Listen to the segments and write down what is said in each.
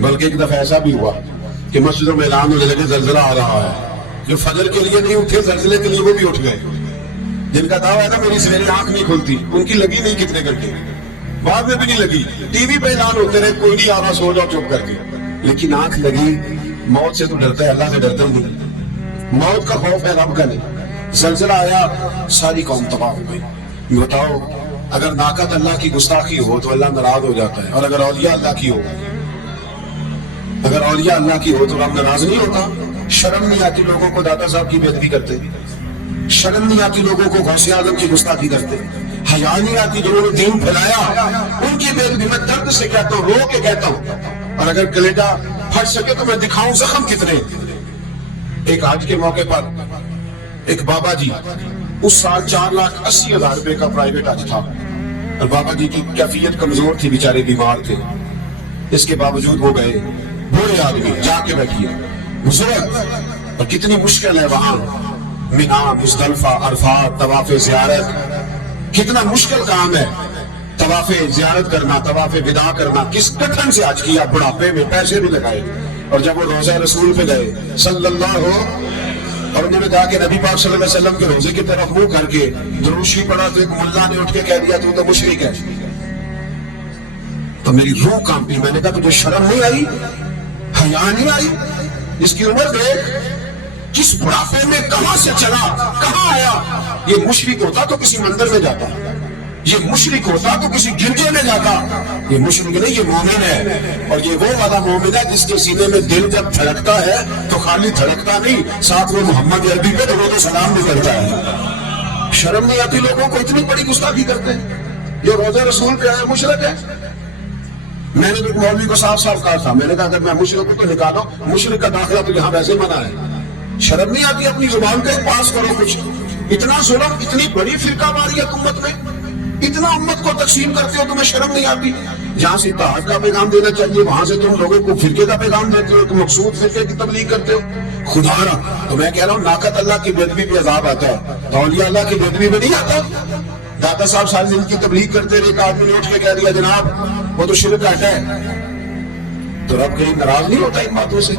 بلکہ ایک دفعہ ایسا بھی ہوا کہ مسجدوں میں اعلان ہونے لگے زلزلہ آ رہا ہے، جو فجر کے لیے نہیں اٹھے زلزلے کے لیے وہ بھی اٹھ گئے، جن کا دعویٰ ہے نا میری سویرے آنکھ نہیں کھلتی، ان کی لگی نہیں کتنے گھنٹے، بعد میں بھی نہیں لگی، ٹی وی پہ اعلان ہوتے رہے کوئی نہیں آ رہا سو جاؤ چپ کر کے، لیکن آنکھ لگی۔ موت سے تو ڈرتا ہے، اللہ سے ڈرتا نہیں، موت کا خوف ہے رب کا نہیں۔ زلزلہ آیا، ساری قوم تباہ ہو گئی۔ بتاؤ اگر ناقت اللہ کی گستاخی ہو تو اللہ ناراض ہو جاتا ہے، اور اگر اولیاء اللہ کی ہو، اگر اولیاء اللہ کی ہو تو رب ناراض نہیں ہوتا؟ شرم نہیں آتی لوگوں کو داتا صاحب کی بے ادبی کرتے، شرم نہیں آتی لوگوں کو غوث اعظم کی گستاخی کرتے، حیا نہیں آتی جنہوں نے دین پھیلایا ان کی بے ادبی؟ میں درد سے کہتا ہوں، رو کے کہتا ہوں، اور اگر کلیجہ پھٹ سکے تو میں دکھاؤں زخم کتنے۔ ایک حج کے موقع پر ایک بابا جی، اس سال 4,80,000 روپے کا پرائیویٹ حج تھا، اور بابا جی کی کیفیت کمزور تھی، بیچارے بیمار تھے، اس کے باوجود وہ گئے، بوڑھے آدمی، جا کے بیٹھیے بزرگ، اور کتنی مشکل ہے وہاں مینا، مزدلفہ، عرفات، طواف زیارت، کتنا مشکل کام ہے طواف زیارت کرنا، طواف وداع کرنا، کس کٹھن سے حج کیا، بڑھاپے میں پیسے بھی لگائے، اور جب وہ روضہ رسول پہ گئے صلی اللہ اور انہوں نے کہا کہ نبی پاک صلی اللہ علیہ وسلم کے روزے کی طرف منہ کر کے دروشی پڑھا تو ایک ملا نے اٹھ کے کہہ دیا تو مشرک ہے، تو میری روح کانپی، میں نے کہا تجھے شرم نہیں آئی، حیا نہیں آئی؟ اس کی عمر دیکھ، کس بڑھاپے میں کہاں سے چلا، کہاں آیا۔ یہ مشرک ہوتا تو کسی مندر میں جاتا، یہ مشرک ہوتا تو کسی گرجے میں جاتا، یہ مشرک نہیں، یہ مومن ہے، اور یہ وہ والا مومن ہے جس کے سینے میں دل جب دھڑکتا ہے تو خالی دھڑکتا نہیں، ساتھ وہ محمد عربی پہ درود و سلام بھی کرتا ہے۔ شرم نہیں آتی لوگوں کو، اتنی بڑی گستاخی کرتے ہیں، جو روزہ رسول پہ آئے مشرک ہے۔ میں نے تو مولوی کو صاف صاف کہا تھا، میں نے کہا اگر میں مشرک ہوں تو نکالو، مشرک کا داخلہ تو یہاں ویسے منع ہے۔ شرم نہیں آتی؟ اپنی زبان پہ پاس کرو کچھ۔ اتنا ظلم، اتنی بڑی فرقہ واریت امت میں، اتنا امت کو تقسیم کرتے ہو، تمہیں شرم نہیں آتی؟ جہاں سے اتحاد کا پیغام دینا چاہیے وہاں سے تم لوگوں کو فرقے کا پیغام دیتے ہو، کہ مقصود فرقے کی تبلیغ کرتے ہو۔ خدا را، تو میں کہہ رہا ہوں ناقت اللہ کی بے ادبی پہ عذاب آتا ہے، تو اولیاء اللہ کی بے ادبی میں نہیں آتا۔ داتا صاحب ساری دن کی تبلیغ کرتے رہے، ایک آدمی نے اٹھ کے کہہ دیا جناب وہ تو شرک ہے، تو رب کریم ناراض نہیں ہوتا ان باتوں سے؟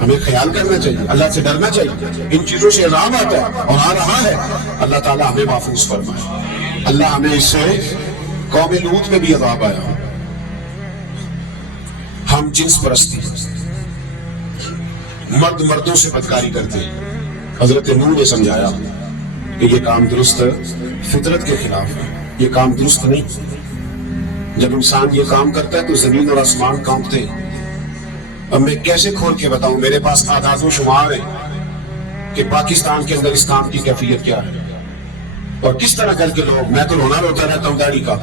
ہمیں خیال کرنا چاہیے، اللہ سے ڈرنا چاہیے، ان چیزوں سے عذاب آتا ہے اور آ رہا ہے، اللہ تعالیٰ ہمیں محفوظ فرمائے۔ اللہ ہمیں اس سے، قوم لوط میں بھی عذاب آیا، ہم جنس پرستی، مرد مردوں سے بدکاری کرتے ہیں۔ حضرت نوح نے سمجھایا کہ یہ کام درست فطرت کے خلاف ہے، یہ کام درست نہیں۔ جب انسان یہ کام کرتا ہے تو زمین اور آسمان کانپتے ہیں۔ اب میں کیسے کھول کے بتاؤں، میرے پاس اعداد و شمار ہیں کہ پاکستان کے اندر اس کام کی کیفیت کیا ہے، اور کس طرح کر کے لوگ، میں تو رونا روتا رہتا ہوں داڑھی کا۔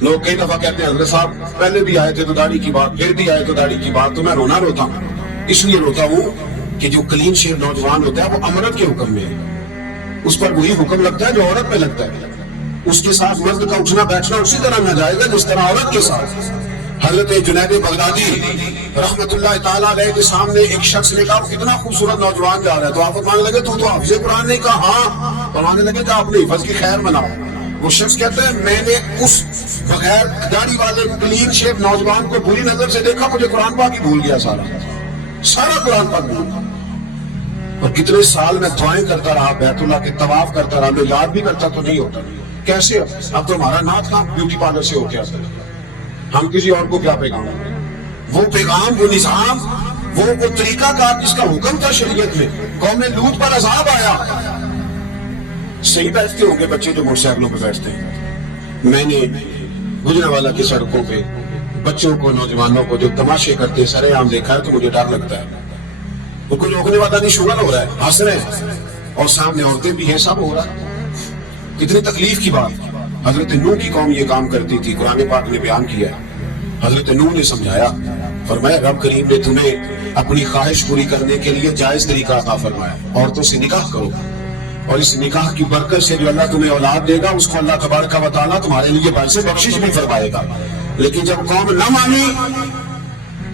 لوگ کئی دفعہ کہتے ہیں حضرت صاحب پہلے بھی آئے تھے تو داڑھی کی بات، پھر بھی آئے تو داڑھی کی بات، تو میں رونا روتا ہوں۔ اس لیے روتا ہوں کہ جو کلین شیو نوجوان ہوتا ہے وہ امرت کے حکم میں ہے، اس پر وہی حکم لگتا ہے جو عورت پہ لگتا ہے، اس کے ساتھ مرد کا اٹھنا بیٹھنا اسی طرح ناجائز ہے جس طرح عورت کے ساتھ۔ حضرت جنید بغدادی رحمت اللہ تعالیٰ علیہ کے سامنے ایک شخص نے کہا کتنا خوبصورت نوجوان جا رہا ہے، تو آپ فرمانے لگے تو حافظ قرآن نہیں؟ کہا ہاں۔ فرمانے لگے کہ آپ نے حفظ کی خیر مناؤ۔ وہ شخص کہتا ہے میں نے اس بغیر داڑھی والے کلین شیپ نوجوان کو بری نظر سے دیکھا، مجھے قرآن پاک ہی بھول گیا، سارا قرآن پاک بھول گیا۔ اور کتنے سال میں دعائیں کرتا رہا، بیت اللہ کے طواف کرتا رہا، میں یاد بھی کرتا تو نہیں ہوتا۔ کیسے؟ اب تو ہمارا نعت کا بیوٹی پارلر سے ہو گیا، ہم کسی اور کو کیا پیغام دیں؟ وہ پیغام، وہ نظام، وہ طریقہ کار جس کا حکم تھا شریعت میں، قوم لوط پر عذاب آیا۔ صحیح بیٹھتے ہوں گے بچے جو موٹر سائیکلوں پہ بیٹھتے ہیں؟ میں نے گجرانوالہ کی سڑکوں پہ بچوں کو، نوجوانوں کو جو تماشے کرتے سرے عام دیکھا ہے تو مجھے ڈر لگتا ہے۔ وہ کوئی روکنے والا نہیں، شوگر ہو رہا ہے، ہنس رہے ہیں، اور سامنے عورتیں بھی ہیں، سب ہو رہا ہے۔ کتنی تکلیف کی بات۔ حضرت نوح کی قوم یہ کام کرتی تھی، قرآن پاک نے بیان کیا ہے۔ حضرت نوح نے سمجھایا، فرمایا رب کریم نے تمہیں اپنی خواہش پوری کرنے کے لیے جائز طریقہ عطا فرمایا، عورتوں سے نکاح کرو، اور اس نکاح کی برکت سے جو اللہ تمہیں اولاد دے گا اس کو اللہ تبارک و تعالیٰ تمہارے لیے باعث بخشش بھی فرمائے گا۔ لیکن جب قوم نہ مانی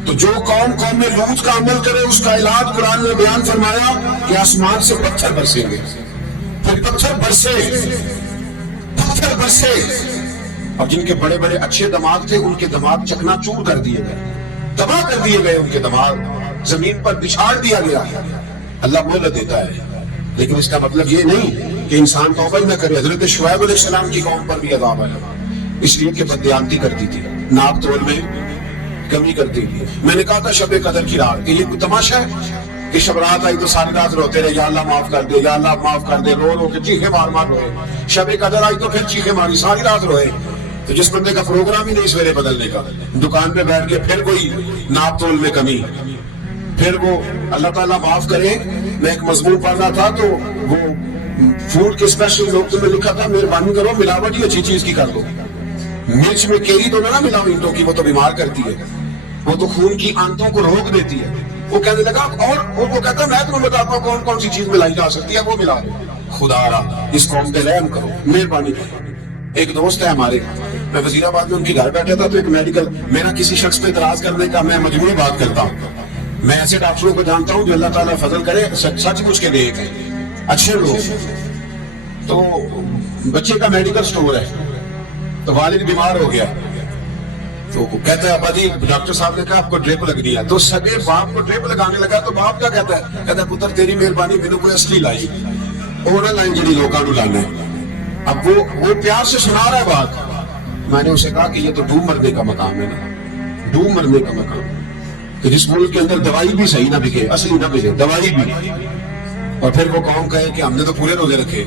تو جو قوم لوط کا عمل کرے اس کا علاج قرآن نے بیان فرمایا کہ آسمان سے پتھر برسیں گے، پھر پتھر برسے، اور جن کے بڑے بڑے اچھے دماغ تھے ان کے دماغ چکنا چور کر دیے گئے، تباہ کر دیے گئے ان کے دماغ، زمین پر بچھاڑ دیا گیا۔ اللہ مہلت دیتا ہے، لیکن اس کا مطلب یہ نہیں کہ انسان توبہ ہی نہ کرے۔ حضرت شعیب علیہ السلام کی قوم پر بھی عذاب آیا، اس لیے کہ بددیانتی کرتی تھی، ناپ تول میں کمی کرتی تھی۔ میں نے کہا تھا شب قدر کی رات کہ یہ کوئی تماشا ہے کہ شب رات آئی تو ساری رات روتے رہے، یا اللہ معاف کر دے، یا اللہ معاف کر دے، رو رو کے چیخے مار مار روئے۔ شب قدر آئی تو پھر چیخے ماری، ساری رات روئے۔ تو جس بندے کا پروگرام ہی نہیں سویرے بدلنے کا، دکان پہ بیٹھ کے پھر کوئی ناپ تول میں کمی، پھر وہ اللہ تعالیٰ معاف کرے۔ میں ایک مضمون پڑھ رہا تھا تو وہ فوڈ کے اسپیشل لوگ میں لکھا تھا مہربانی کرو ملاوٹ ہی اچھی چیز کی کر دو، مرچ میں کیری تو نہ ملاؤ اینٹوں کی، وہ تو بیمار کرتی ہے، وہ تو خون کی آنتوں کو روک دیتی ہے۔ وہ کہنے لگا اور وہ کہتا ہے میں تمہیں بتاتا ہوں کون کون سی چیز ملائی جا سکتی ہے، وہ ملا دو۔ خدا را اس قوم پہ رحم کرو، مہربانی کرو۔ ایک دوست ہے ہمارے، میں وزیر آباد میں ان کے گھر بیٹھا تھا تو ایک میڈیکل، میرا کسی شخص پہ اعتراض کرنے کا میں مجموعی بات کرتا ہوں۔ میں ایسے ڈاکٹروں کو جانتا ہوں جو اللہ تعالیٰ فضل کرے، سچ مچ کے نیک ہیں، اچھے لوگ۔ تو بچے کا میڈیکل سٹور ہے، تو والد بیمار ہو گیا، تو کہتا ہے ابا جی ڈاکٹر صاحب نے کہا آپ کو ڈرپ لگنی ہے۔ تو سگے باپ کو ڈرپ لگانے لگا تو باپ کیا کہتا ہے، کہتا ہے پتر تیری مہربانی میرے کو اصلی لائی، اور نہ لائن جڑی لوگوں کو لانا ہے۔ اب وہ پیار سے سنا رہا ہے بات۔ میں نے اسے کہا کہ یہ تو ڈوب مرنے کا مقام ہے نا، ڈوب مرنے کا مقام، کہ جس ملک کے اندر دوائی بھی صحیح نہ بکے، اصلی نہ ملے، دوائی بھی، اور پھر وہ قوم کہے کہ ہم نے تو پورے روزے رکھے،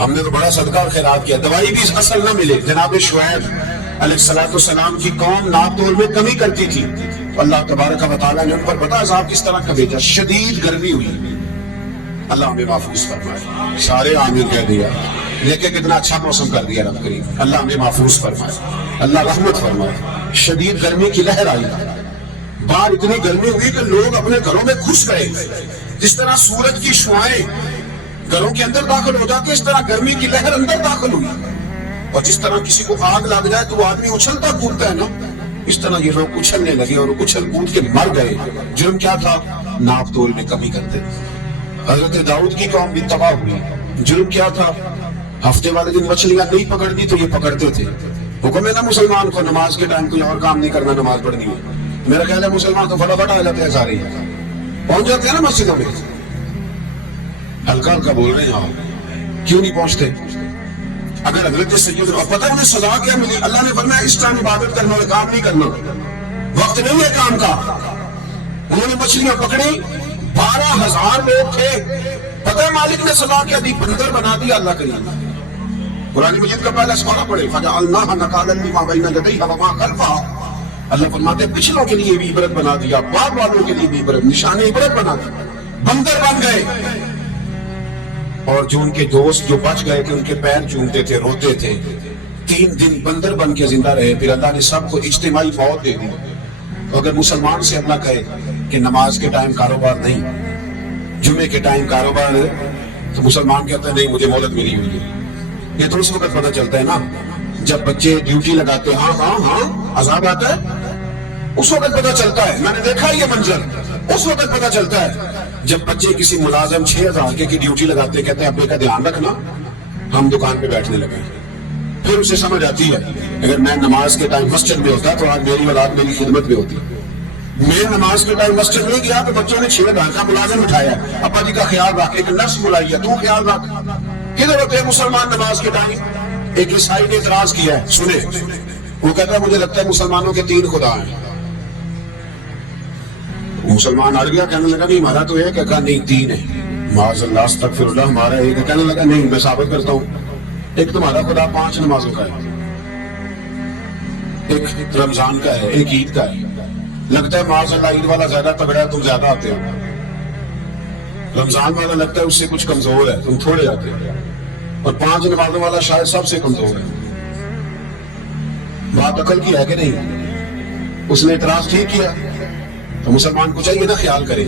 ہم نے تو بڑا صدقہ اور خیرات کیا، دوائی بھی اصل نہ ملے۔ جناب شعیب علیہ السلام کی قوم ناپ تول میں کمی کرتی تھی، اللہ تبارک و تعالیٰ نے ان پر پتہ عذاب کس طرح کا بھیجا، شدید گرمی ہوئی۔ اللہ ہمیں محفوظ فرمائے، سارے آمین کہہ دیا، دیکھیں کتنا اچھا موسم کر دیا رب کریم۔ اللہ ہمیں محفوظ فرمائے، اللہ رحمت فرمائے۔ شدید گرمی کی لہر آئی، باہر اتنی گرمی ہوئی کہ لوگ اپنے گھروں میں گھس گئے، جس طرح سورج کی شعاعیں گھروں کے اندر داخل ہو جاتے، اس طرح گرمی کی لہر اندر داخل ہوئی، اور جس طرح کسی کو آگ لگ جائے تو وہ آدمی اچھلتا کودتا ہے نا، اس طرح یہ لوگ اچھلنے لگے اور اچھل کود کے مر گئے۔ جرم کیا تھا؟ ناپ تول میں کمی کرتے۔ حضرت داؤد کی قوم بھی تباہ ہوئی، جرم کیا تھا؟ ہفتے والے دن مچھلیاں نہیں پکڑنی تو یہ پکڑتے تھے۔ حکم ہے نا مسلمان کو نماز کے ٹائم کوئی اور کام نہیں کرنا، نماز پڑھنی ہے۔ میرا خیال ہے مسلمان تو فٹافٹ آ جاتے ہیں، سارے پہنچ جاتے ہیں نا مسجدوں میں۔ ہلکا ہلکا بول رہے ہیں آپ، کیوں نہیں پہنچتے؟ اگر حضرت سید اور پتہ انہیں سزا کیا ملی، اللہ نے فرمایا اس ٹائم عبادت کرنا ہے، کام نہیں کرنا، وقت نہیں ہے کام کا۔ انہوں نے مچھلیاں پکڑی، 12,000 لوگ تھے، پتہ ہے مالک نے سزا کیا دی؟ بندر بنا دیا اللہ کریم۔ قرآن مجید کا پہلا سورہ پڑھے، فَجَعَلْنَاهَا نَكَالًا لِمَا بَيْنَ يَدَيْهَا وَمَا خَلْفَهَا۔ اللہ فرماتے ہیں پچھلوں کے لیے بھی عبرت بنا دیا، بعد والوں کے لیے بھی عبرت، نشان عبرت بنا دیا۔ بندر بن گئے، اور جو ان کے دوست جو بچ گئے تھے ان کے پیر چومتے تھے، روتے تھے۔ 3 دن بندر بن کے زندہ رہے، پھر اللہ نے سب کو اجتماعی موت دے دی۔ اگر مسلمان سے اللہ کہے کہ نماز کے ٹائم کاروبار نہیں، جمعے کے ٹائم کاروبار ہے، تو مسلمان کہتا ہے نہیں مجھے مہلت ملی ہوئی ہے۔ یہ تو اس وقت پتہ چلتا ہے نا جب بچے ڈیوٹی لگاتے ہیں، ہاں عذاب آتا ہے، اس وقت پتہ چلتا ہے۔ میں نے دیکھا یہ منظر، اس وقت پتہ چلتا ہے جب بچے کسی ملازم 6,000 کی ڈیوٹی لگاتے، کہتے ہیں ابے کا دھیان رکھنا، ہم دکان پہ بیٹھنے لگے۔ پھر اسے سمجھ آتی ہے اگر میں نماز کے ٹائم مسجد میں ہوتا تو آج میری اولاد میری خدمت میں ہوتی۔ میں نماز کے ٹائم مسجد نہیں گیا تو بچوں نے 6,000 کا ملازم اٹھایا، ابا جی کا خیال رکھ، ایک نرس بلائی ہے، تو خیال رکھ۔ کدھر ہوتے ہیں مسلمان نماز کے ٹائم؟ ایک عیسائی نے اعتراض کیا ہے، سنے، وہ کہتا ہے مجھے لگتا ہے مسلمانوں کے 3 خدا ہیں۔ مسلمان اڑ گیا، کہنے لگا نہیں ہمارا تو ایک ہے، کہا نہیں 3 ہے، معاذ اللہ استغفر اللہ، ہمارا ایک ہے، کہنے لگا نہیں میں ثابت کرتا ہوں، ایک تمہارا خدا 5 نمازوں کا ہے، ایک رمضان کا ہے، ایک عید کا ہے۔ لگتا ہے معاذ اللہ عید والا زیادہ تگڑا ہے، تم زیادہ آتے ہو، رمضان والا لگتا ہے اس سے کچھ کمزور ہے، تم تھوڑے آتے ہو، اور 5 نمازوں والا شاید سب سے کمزور ہے۔ بات عقل کی ہے کہ نہیں؟ اس نے اعتراض ٹھیک کیا، تو مسلمان کو چاہیے نا خیال کرے۔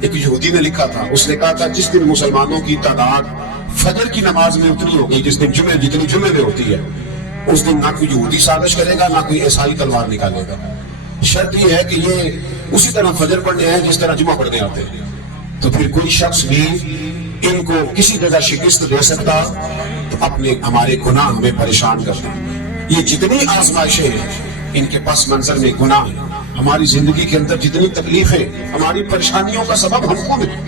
ایک یہودی نے لکھا تھا، اس نے کہا تھا جس دن مسلمانوں کی تعداد فجر کی نماز میں اتنی ہو گئی، جس دن جتنی جمعے میں ہوتی ہے، اس دن نہ کوئی یہودی سازش کرے گا، نہ کوئی عیسائی تلوار نکالے گا۔ شرط یہ ہے کہ یہ اسی طرح فجر پڑھنے ہیں جس طرح جمعہ پڑھنے آتے ہیں، تو پھر کوئی شخص بھی ان کو کسی جگہ شکست دے سکتا تو اپنے ہمارے گناہ ہمیں پریشان کرتے ہیں۔ یہ جتنی آزمائشیں ہیں ان کے پس منظر میں گناہ ہے. ہماری زندگی کے اندر جتنی تکلیفیں، ہماری پریشانیوں کا سبب ہم خود ہیں.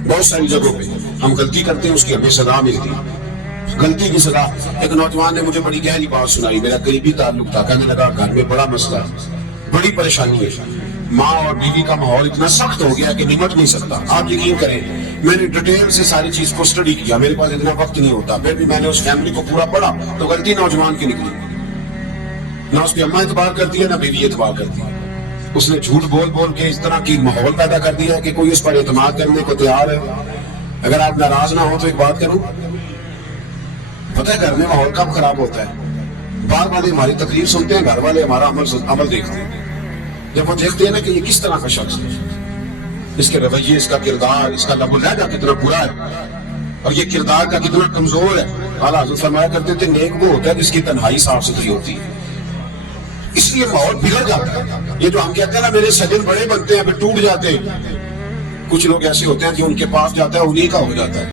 بہت ساری جگہوں پہ ہم غلطی کرتے ہیں، اس کی ہمیں سزا ملتی ہے. غلطی کی سزا. ایک نوجوان نے مجھے بڑی گہری بات سنائی، میرا قریبی تعلق تھا. کہنے لگا گھر میں بڑا مسئلہ ہے، بڑی پریشانی ہے، ماں اور بیوی کا ماحول اتنا سخت ہو گیا کہ نمٹ نہیں سکتا. آپ یقین کریں میں نے ڈیٹیل سے ساری چیز کو اسٹڈی کیا، میرے پاس اتنا وقت نہیں ہوتا، پھر بھی میں نے اس فیملی کو پورا پڑھا تو غلطی نوجوان کی نکلی. نہ اس کی اماں اعتبار کرتی ہے نہ بیوی اعتبار کرتی ہے. اس نے جھوٹ بول بول کے اس طرح کی ماحول پیدا کر دیا ہے کہ کوئی اس پر اعتماد کرنے کو تیار ہے. اگر آپ ناراض نہ ہو تو ایک بات کروں، پتہ ہے گھر میں ماحول کب خراب ہوتا ہے؟ باہر والے ہماری تقریر سنتے ہیں، گھر والے ہمارا عمل دیکھتے ہیں. جب وہ دیکھتے ہیں نا کہ یہ کس طرح کا شخص ہے، اس کے رویے، اس کا کردار، اس کا لب و لہجہ کتنا برا ہے اور یہ کردار کا کتنا کمزور ہے. اعلیٰ حضرت فرمایا کرتے تھے نیک وہ ہوتا ہے جس کی تنہائی صاف ستھری ہوتی ہے. اس لیے ماحول بگڑ جاتا ہے. یہ جو ہم کہتے ہیں نا میرے سجن بڑے بنتے ہیں پھر ٹوٹ جاتے ہیں، کچھ لوگ ایسے ہوتے ہیں کہ ان کے پاس جاتا ہے انہی کا ہو جاتا ہے.